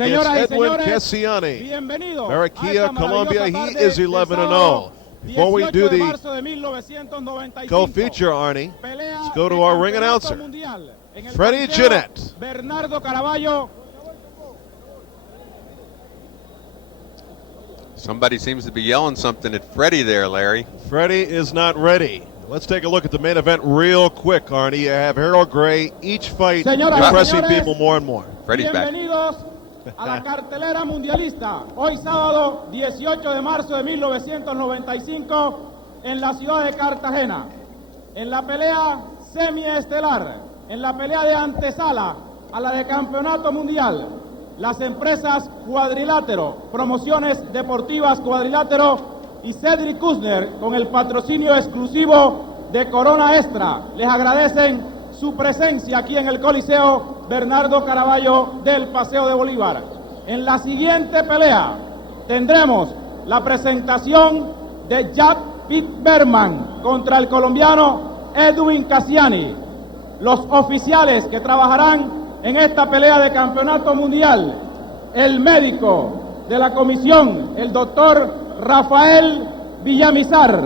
against Edwin Cassiani. Barranquilla, Colombia. He is 11-0. Before we do the co-feature, Arnie, let's go to our ring announcer, Freddie Jeanette. Bernardo Caraballo. Somebody seems to be yelling something at Freddie there, Larry. Freddie is not ready. Let's take a look at the main event real quick, Arnie. You have Harold Gray, each fight impressing people more and more. Freddie's back. Bienvenidos a la cartelera mundialista. Hoy sábado 18 de marzo de 1995 en la ciudad de Cartagena. En la pelea semiestelar, en la pelea de antesala a la de campeonato mundial, las empresas Cuadrilátero, Promociones Deportivas Cuadrilátero y Cedric Kushner, con el patrocinio exclusivo de Corona Extra, les agradecen su presencia aquí en el Coliseo Bernardo Caraballo del Paseo de Bolívar. En la siguiente pelea tendremos la presentación de Jack Pitt Bergman contra el colombiano Edwin Cassiani. Los oficiales que trabajarán en esta pelea de campeonato mundial, el médico de la comisión, el doctor Rafael Villamizar,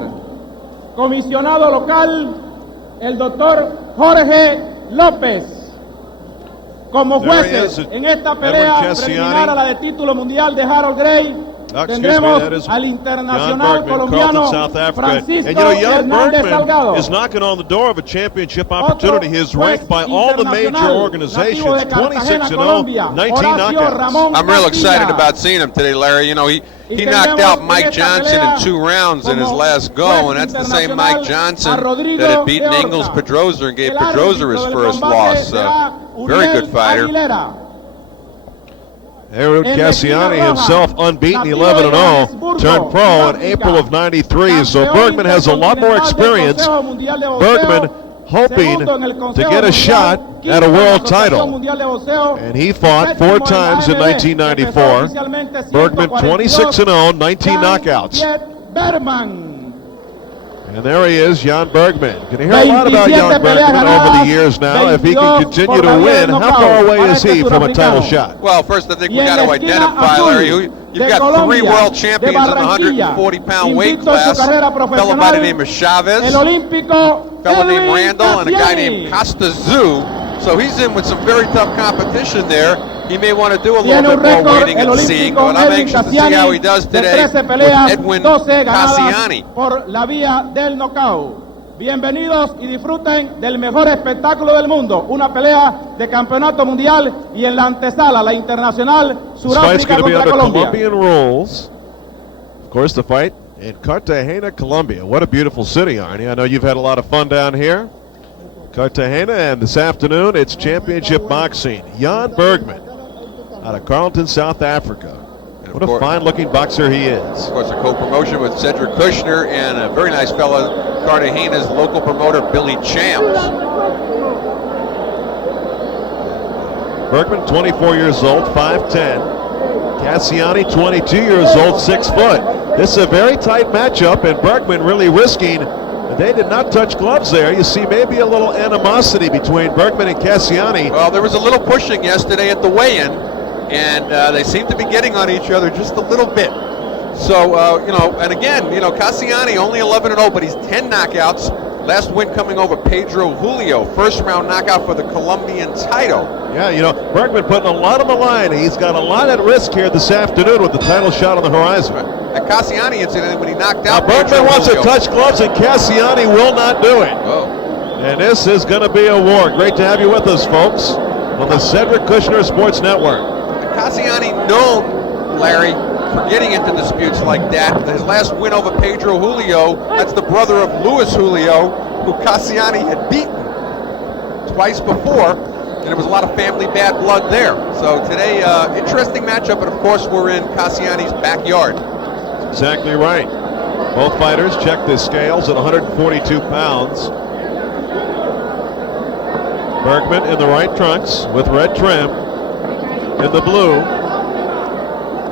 comisionado local, el doctor Jorge López. Como jueces en esta pelea preliminar a la de título mundial de Harold Gray, tendremos al internacional colombiano Francisco Hernández Salgado. Is knocking on the door of a championship opportunity. He is ranked by all the major organizations, 26-0, 19 knockouts. I'm real excited about seeing him today, Larry. You know, he knocked out Mike Johnson in 2 rounds in his last go, and that's the same Mike Johnson that had beaten Ingles Pedrosa and gave Pedrosa his first loss. Very good fighter. Edwin Cassiani himself unbeaten, 11-0, turned pro in April of '93. So Bergman has a lot more experience. Bergman hoping to get a shot at a world title. And he fought 4 times in 1994. Bergman 26-0, 19 knockouts. And there he is, Jan Bergman. Can you hear a lot about Jan Bergman over the years now? If he can continue to win, how far away is he from a title shot? Well, first I think we got to identify, Larry. You've got 3 world champions in the 140-pound weight class. A fellow by the name of Chavez, a fellow named Randall, and a guy named Costa Zoo. So he's in with some very tough competition there. He may want to do a little bit more waiting and seeing, but I'm anxious to see how he does today with Edwin Cassiani. Por la vía del knockout. Bienvenidos y disfruten del mejor espectáculo del mundo, una pelea de campeonato mundial y en la antesala, la internacional, Sudáfrica contra Colombia. Colombian rules. Of course, the fight in Cartagena, Colombia. What a beautiful city, Arnie. I know you've had a lot of fun down here. Cartagena, and this afternoon it's championship boxing. Jan Bergman out of Carleton, South Africa. What a fine-looking boxer he is. Of course, a co-promotion with Cedric Kushner and a very nice fellow, Cartagena's local promoter, Billy Chams. Bergman, 24 years old, 5'10". Cassiani, 22 years old, 6 foot. This is a very tight matchup, and Bergman really risking. They did not touch gloves there. You see maybe a little animosity between Bergman and Cassiani. Well, there was a little pushing yesterday at the weigh-in, and they seem to be getting on each other just a little bit. So, you know, and again, you know, Cassiani only 11-0, but he's 10 knockouts. Last win coming over Pedro Julio, first-round knockout for the Colombian title. Yeah, you know, Bergman putting a lot on the line. He's got a lot at risk here this afternoon with the title shot on the horizon. At Cassiani incident, when he knocked out Bergman wants to touch gloves, and Cassiani will not do it. Oh. And this is going to be a war. Great to have you with us, folks, on the Cedric Kushner Sports Network. Cassiani known, Larry, for getting into disputes like that. His last win over Pedro Julio, that's the brother of Luis Julio, who Cassiani had beaten twice before, and there was a lot of family bad blood there. So today, interesting matchup, and of course we're in Cassiani's backyard. That's exactly right. Both fighters check the scales at 142 pounds. Bergman in the white trunks with red trim. In the blue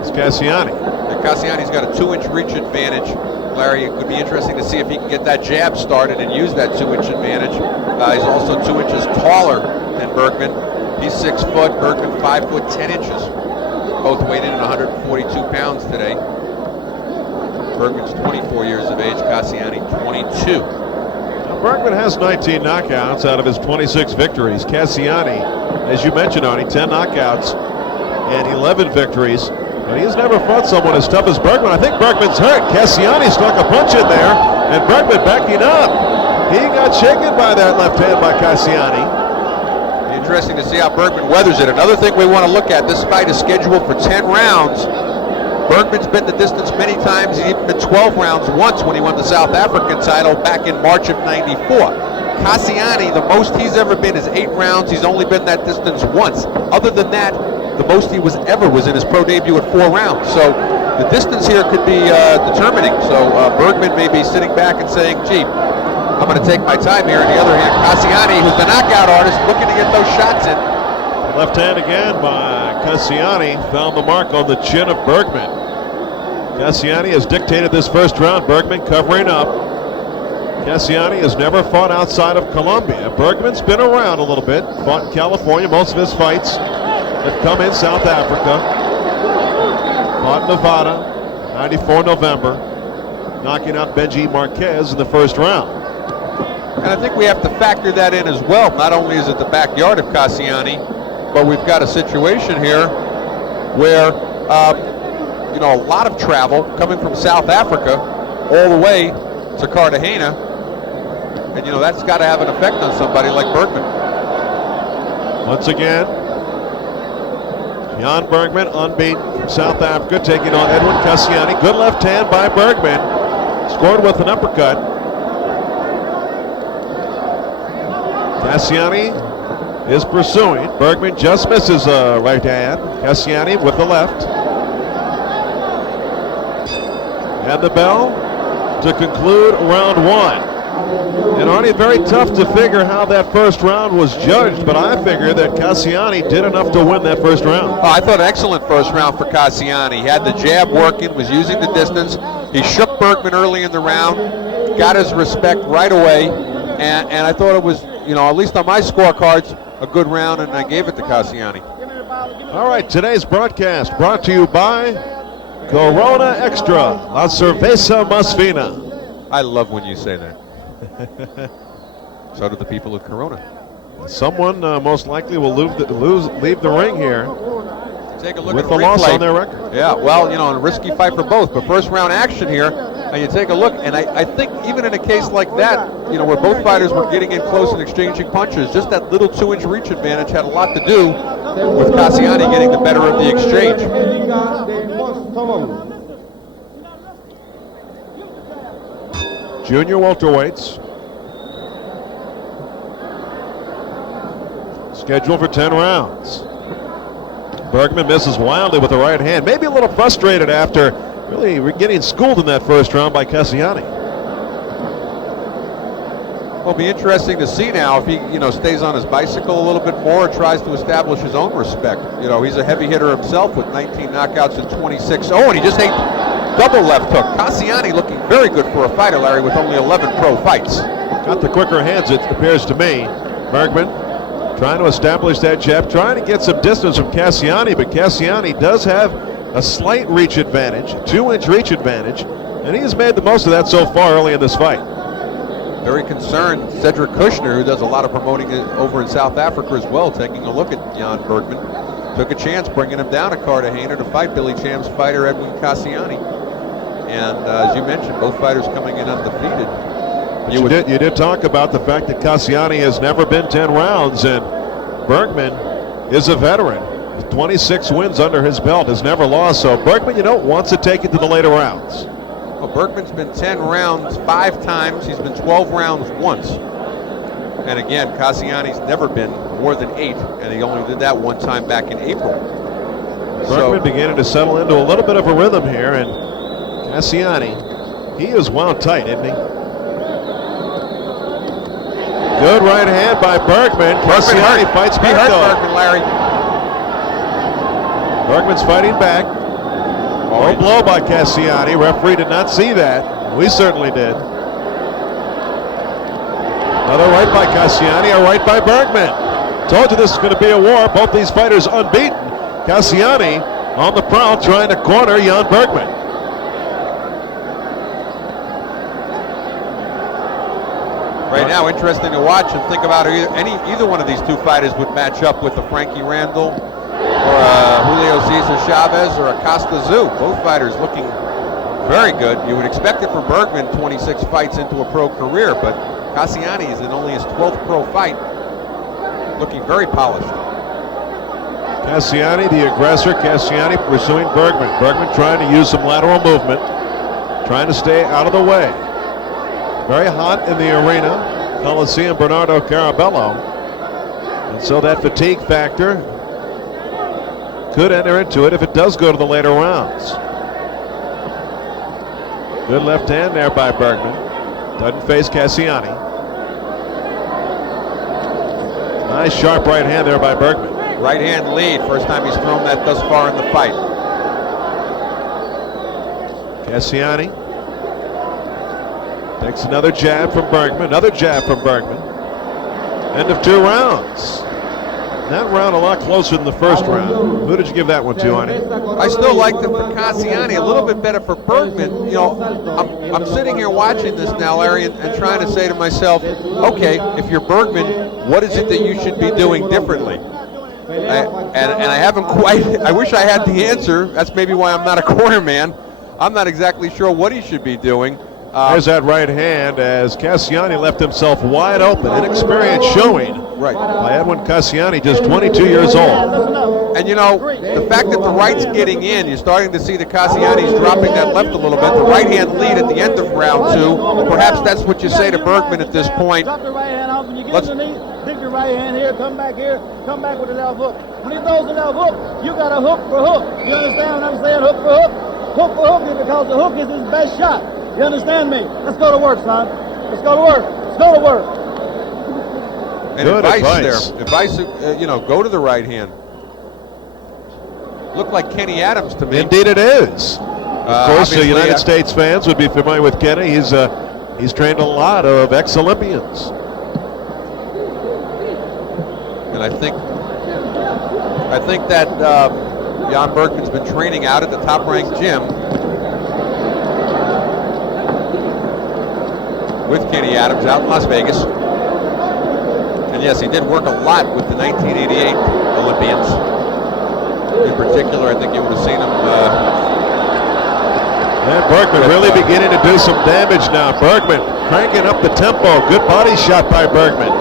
is Cassiani. And Cassiani's got a 2-inch reach advantage. Larry, it could be interesting to see if he can get that jab started and use that 2-inch advantage. He's also 2 inches taller than Bergman. He's 6 foot, Bergman 5 foot 10 inches. Both weighed in at 142 pounds today. Bergman's 24 years of age, Cassiani 22. Bergman has 19 knockouts out of his 26 victories. Cassiani, as you mentioned, Arnie, 10 knockouts and 11 victories. But he's never fought someone as tough as Bergman. I think Bergman's hurt. Cassiani stuck a punch in there, and Bergman backing up. He got shaken by that left hand by Cassiani. Interesting to see how Bergman weathers it. Another thing we want to look at, this fight is scheduled for 10 rounds. Bergman's been the distance many times. He's even been 12 rounds once when he won the South African title back in March of '94. Cassiani, the most he's ever been is 8 rounds. He's only been that distance once. Other than that, the most he was ever was in his pro debut at 4 rounds. So the distance here could be determining. So Bergman may be sitting back and saying, gee, I'm going to take my time here. On the other hand, Cassiani, who's the knockout artist, looking to get those shots in. Left hand again by Cassiani, found the mark on the chin of Bergman. Cassiani has dictated this first round. Bergman covering up. Cassiani has never fought outside of Colombia. Bergman's been around a little bit, fought in California. Most of his fights have come in South Africa. Fought in Nevada, 94 November, knocking out Benji Marquez in the first round. And I think we have to factor that in as well. Not only is it the backyard of Cassiani, but we've got a situation here where, a lot of travel coming from South Africa all the way to Cartagena. And, that's got to have an effect on somebody like Bergman. Once again, Jan Bergman, unbeaten from South Africa, taking on Edwin Cassiani. Good left hand by Bergman. Scored with an uppercut. Cassiani is pursuing. Bergman just misses a right hand. Cassiani with the left. And the bell to conclude round 1. And Arnie, very tough to figure how that first round was judged, but I figure that Cassiani did enough to win that first round. Oh, I thought excellent first round for Cassiani. He had the jab working, was using the distance. He shook Bergman early in the round, got his respect right away, and I thought it was, at least on my scorecards, a good round, and I gave it to Cassiani. All right, today's broadcast brought to you by Corona Extra, La Cerveza Más Fina. I love when you say that. So do the people at Corona. Someone most likely will leave the ring here. Take a look with at the loss on their record. Yeah, well, a risky fight for both, but first round action here, and you take a look, and I think even in a case like that, where both fighters were getting in close and exchanging punches, just that little 2-inch reach advantage had a lot to do with Cassiani getting the better of the exchange. Junior welterweights. Scheduled for 10 rounds. Bergman misses wildly with the right hand. Maybe a little frustrated after really getting schooled in that first round by Cassiani. It'll be interesting to see now if he, stays on his bicycle a little bit more, tries to establish his own respect. He's a heavy hitter himself with 19 knockouts and 26. Oh, and he just ate double left hook. Cassiani looking very good for a fighter, Larry, with only 11 pro fights. Got the quicker hands, it appears to me. Bergman trying to establish that jab, trying to get some distance from Cassiani, but Cassiani does have a slight reach advantage, 2-inch reach advantage, and he has made the most of that so far early in this fight. Very concerned, Cedric Kushner, who does a lot of promoting over in South Africa as well, taking a look at Jan Bergman. Took a chance bringing him down to Cartagena to fight Billy Champ's fighter Edwin Cassiani. And as you mentioned, both fighters coming in undefeated. You did talk about the fact that Cassiani has never been 10 rounds, and Bergman is a veteran. 26 wins under his belt, has never lost. So Bergman, wants to take it to the later rounds. Well, Bergman's been 10 rounds 5 times. He's been 12 rounds once. And again, Cassiani's never been more than 8, and he only did that one time back in April. Bergman beginning to settle into a little bit of a rhythm here, and Cassiani, he is wound tight, isn't he? Good right hand by Bergman. Cassiani fights back though. Bergman, Larry. Bergman's fighting back. Low blow by Cassiani. Referee did not see that. We certainly did. Another right by Cassiani, a right by Bergman. Told you this is going to be a war. Both these fighters unbeaten. Cassiani on the prowl, trying to corner Jan Bergman. Right now, interesting to watch and think about either one of these two fighters would match up with a Frankie Randall or a Julio Cesar Chavez or a Costa Zoo. Both fighters looking very good. You would expect it for Bergman, 26 fights into a pro career, but Cassiani is in only his 12th pro fight, looking very polished. Cassiani, the aggressor. Cassiani pursuing Bergman. Bergman trying to use some lateral movement, trying to stay out of the way. Very hot in the arena, Coliseum Bernardo Carabello. And so that fatigue factor could enter into it if it does go to the later rounds. Good left hand there by Bergman. Doesn't face Cassiani. Nice sharp right hand there by Bergman. Right hand lead, first time he's thrown that thus far in the fight. Cassiani takes another jab from Bergman, another jab from Bergman. End of 2 rounds. That round a lot closer than the first round. Who did you give that one to, Arnie? I still liked it for Cassiani, a little bit better for Bergman. You know, I'm sitting here watching this now, Larry, and trying to say to myself, okay, if you're Bergman, what is it that you should be doing differently? And I haven't quite, I wish I had the answer. That's maybe why I'm not a corner man. I'm not exactly sure what he should be doing. There's that right hand as Cassiani left himself wide open. Inexperience showing by Edwin Cassiani, just 22 years old. And you know, the fact that the right's getting in, you're starting to see that Cassiani's dropping that left a little bit. The right hand lead at the end of round 2. Perhaps that's what you say to Bergman at this point. Drop the right hand off when you get to the knee. Dig your right hand here, come back with the left hook. When he throws the left hook, you got a hook for hook. You understand what I'm saying? Hook for hook. Hook for hook is because the hook is his best shot. You understand me? Let's go to work, son. Let's go to work. Let's go to work. And good advice there. Advice, you know, go to the right hand. Looked like Kenny Adams to me. Indeed it is. Of course, United States fans would be familiar with Kenny. He's trained a lot of ex-Olympians. And I think that Jan Bergman's been training out at the top-ranked gym with Kenny Adams out in Las Vegas. And yes, he did work a lot with the 1988 Olympians. In particular, I think you would have seen him. And Bergman really beginning to do some damage now. Bergman cranking up the tempo. Good body shot by Bergman.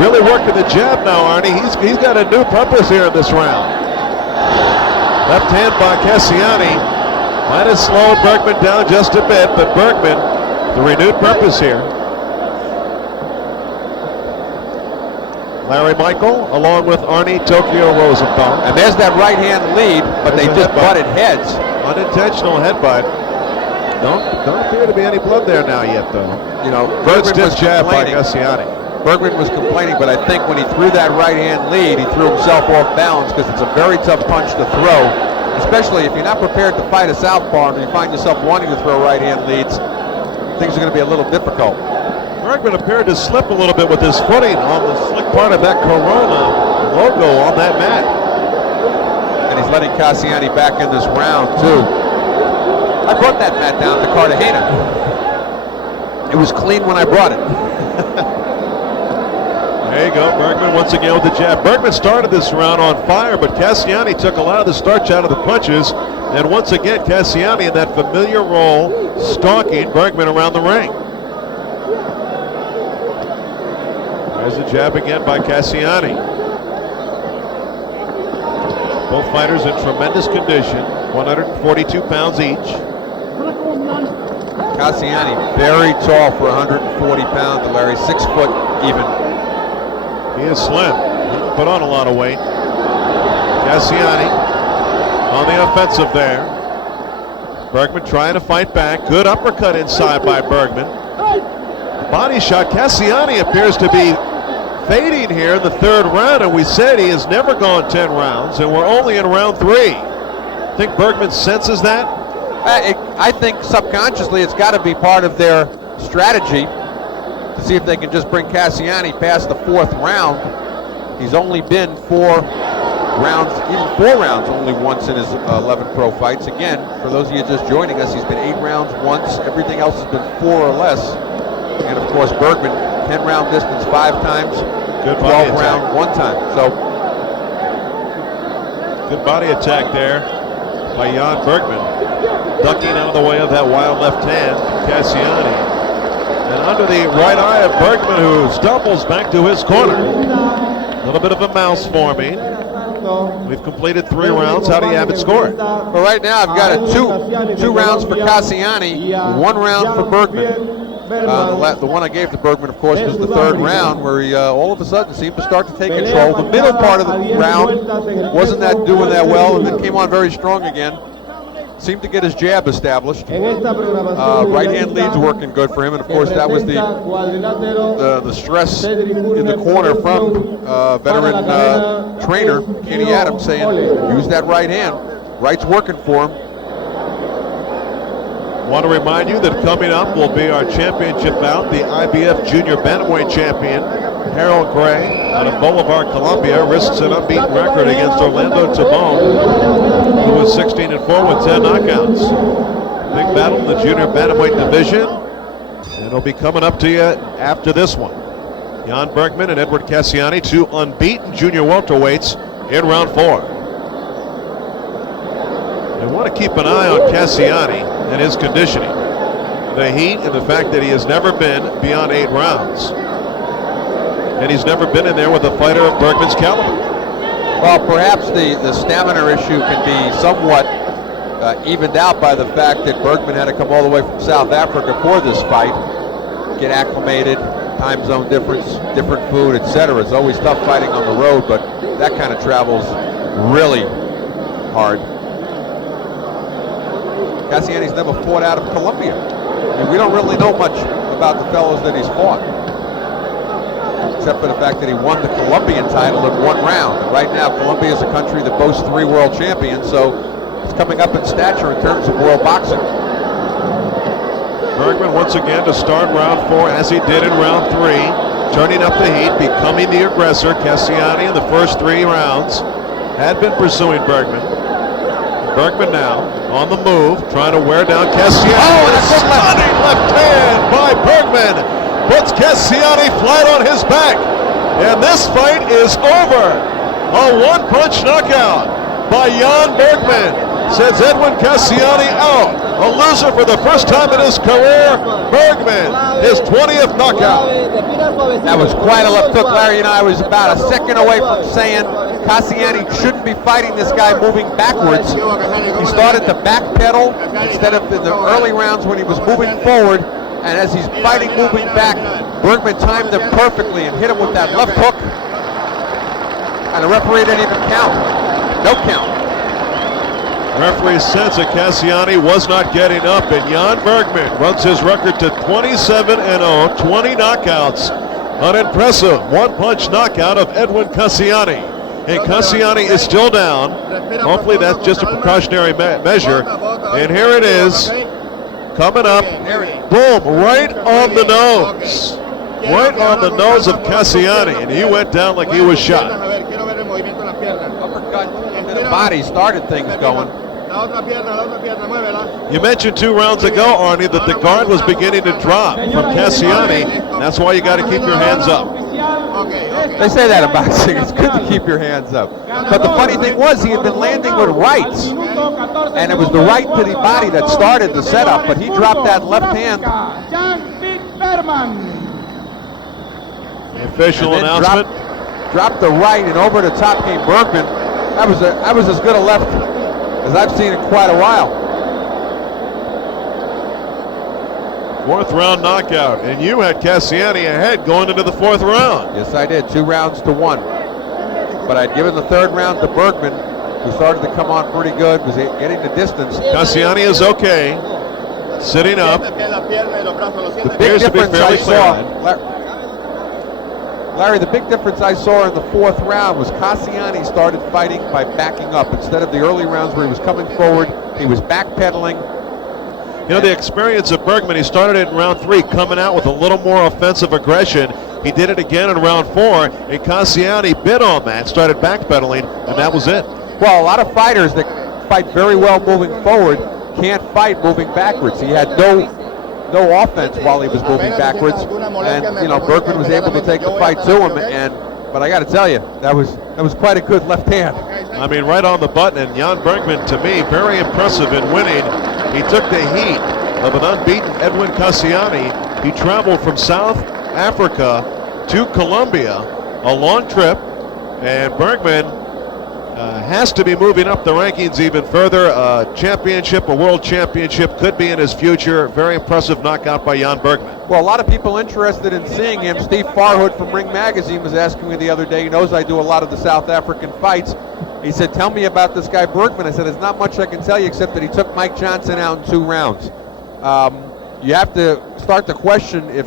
Really working the jab now, Arnie. He's got a new purpose here in this round. Left hand by Cassiani. Might have slowed Bergman down just a bit, but Bergman, the renewed purpose here. Larry Michael, along with Arnie Tokyo Rosenthal. And there's that right hand lead, but they just butted heads. Unintentional headbutt. Don't appear to be any blood there now yet, though. You know, Bergman was jabbed by Cassiani. Bergman was complaining, but I think when he threw that right hand lead, he threw himself off balance because it's a very tough punch to throw, especially if you're not prepared to fight a southpaw and you find yourself wanting to throw right hand leads. Things are going to be a little difficult. Bergman appeared to slip a little bit with his footing on the slick part of that Corona logo on that mat. And he's letting Cassiani back in this round, too. I brought that mat down to Cartagena. It was clean when I brought it. There you go, Bergman once again with the jab. Bergman started this round on fire, but Cassiani took a lot of the starch out of the punches. And once again, Cassiani in that familiar role, stalking Bergman around the ring. There's the jab again by Cassiani. Both fighters in tremendous condition, 142 pounds each. Cassiani, very tall for 140 pounds, Larry, 6 foot even. He is slim. He put on a lot of weight. Cassiani on the offensive there. Bergman trying to fight back. Good uppercut inside by Bergman. Body shot. Cassiani appears to be fading here in the 3rd round, and we said he has never gone 10 rounds, and we're only in round 3. Think Bergman senses that? I think subconsciously it's got to be part of their strategy to see if they can just bring Cassiani past the 4th round. He's only been 4 rounds, even 4 rounds, only once in his 11 pro fights. Again, for those of you just joining us, he's been 8 rounds once. Everything else has been 4 or less. And of course, Bergman, 10-round distance 5 times, 12-round 1 time. So, good body attack there by Jan Bergman, ducking out of the way of that wild left hand, Cassiani. And under the right eye of Bergman, who stumbles back to his corner. A little bit of a mouse forming. We've completed 3 rounds. How do you have it scored? Well, right now I've got a 2 rounds for Cassiani, 1 round for Bergman. The one I gave to Bergman, of course, was the 3rd round, where he all of a sudden seemed to start to take control. The middle part of the round wasn't doing that well, and then came on very strong again. Seemed to get his jab established. Right hand lead's working good for him, and of course that was the stress in the corner from veteran trainer Kenny Adams saying, use that right hand. Right's working for him. Want to remind you that coming up will be our championship bout. The IBF Junior Bantamweight champion, Harold Gray, out of Bolivar, Colombia, risks an unbeaten record against Orlando Tabone, who was 16-4 with 10 knockouts. Big battle in the Junior Bantamweight division, and it'll be coming up to you after this one. Jan Bergman and Edwin Cassiani, 2 unbeaten junior welterweights in round 4. I want to keep an eye on Cassiani and his conditioning. The heat and the fact that he has never been beyond 8 rounds. And he's never been in there with a fighter of Bergman's caliber. Well, perhaps the stamina issue can be somewhat evened out by the fact that Bergman had to come all the way from South Africa for this fight, get acclimated, time zone difference, different food, etc. It's always tough fighting on the road, but that kind of travel's really hard. Cassiani's never fought out of Colombia. I mean, we don't really know much about the fellows that he's fought, except for the fact that he won the Colombian title in 1 round. And right now, Colombia is a country that boasts 3 world champions, so it's coming up in stature in terms of world boxing. Bergman once again to start round 4 as he did in round 3, turning up the heat, becoming the aggressor. Cassiani in the first 3 rounds had been pursuing Bergman. Bergman now on the move, trying to wear down Cassiani. Oh, and a stunning left hand by Bergman puts Cassiani flat on his back. And this fight is over. A 1-punch knockout by Jan Bergman sends Edwin Cassiani out. A loser for the first time in his career. Bergman, his 20th knockout. That was quite a left hook. Larry and I was about a second away from saying Cassiani shouldn't be fighting this guy moving backwards. He started to backpedal instead of in the early rounds when he was moving forward. And as he's fighting moving back, Bergman timed him perfectly and hit him with that left hook. And the referee didn't even count. No count. Referee says that Cassiani was not getting up, and Jan Bergman runs his record to 27-0, 20 knockouts. An impressive 1-punch knockout of Edwin Cassiani. And Cassiani is still down. Hopefully that's just a precautionary measure. And here it is, coming up. Boom, right on the nose. Right on the nose of Cassiani, and he went down like he was shot. Uppercut into the body started things going. You mentioned 2 rounds ago, Arnie, that the guard was beginning to drop from Cassiani. That's why you got to keep your hands up. They say that in boxing. It's good to keep your hands up. But the funny thing was, he had been landing with rights, and it was the right to the body that started the setup, but he dropped that left hand. The official announcement. Dropped the right, and over the top came Bergman. That was as good a left as I've seen in quite a while. 4th round knockout, and you had Cassiani ahead going into the 4th round. Yes, I did. 2 rounds to 1. But I'd given the 3rd round to Bergman, who started to come on pretty good, was getting the distance. Cassiani is okay, sitting up. The big difference I saw, Larry, the big difference I saw in the 4th round was Cassiani started fighting by backing up. Instead of the early rounds where he was coming forward, he was backpedaling. You know, the experience of Bergman, he started it in round 3, coming out with a little more offensive aggression. He did it again in round 4, and Cassiani bid on that, started backpedaling, and that was it. Well, a lot of fighters that fight very well moving forward can't fight moving backwards. He had no offense while he was moving backwards, and Bergman was able to take the fight to him. But I got to tell you, that was quite a good left hand. I mean, right on the button. And Jan Bergman, to me, very impressive in winning. He took the heat of an unbeaten Edwin Cassiani. He traveled from South Africa to Colombia, a long trip, and Bergman has to be moving up the rankings even further. A championship, a world championship could be in his future. Very impressive knockout by Jan Bergman. Well, a lot of people interested in seeing him. Steve Farhood from Ring Magazine was asking me the other day. He knows I do a lot of the South African fights. He said, tell me about this guy Bergman. I said, there's not much I can tell you except that he took Mike Johnson out in 2 rounds. You have to start to question if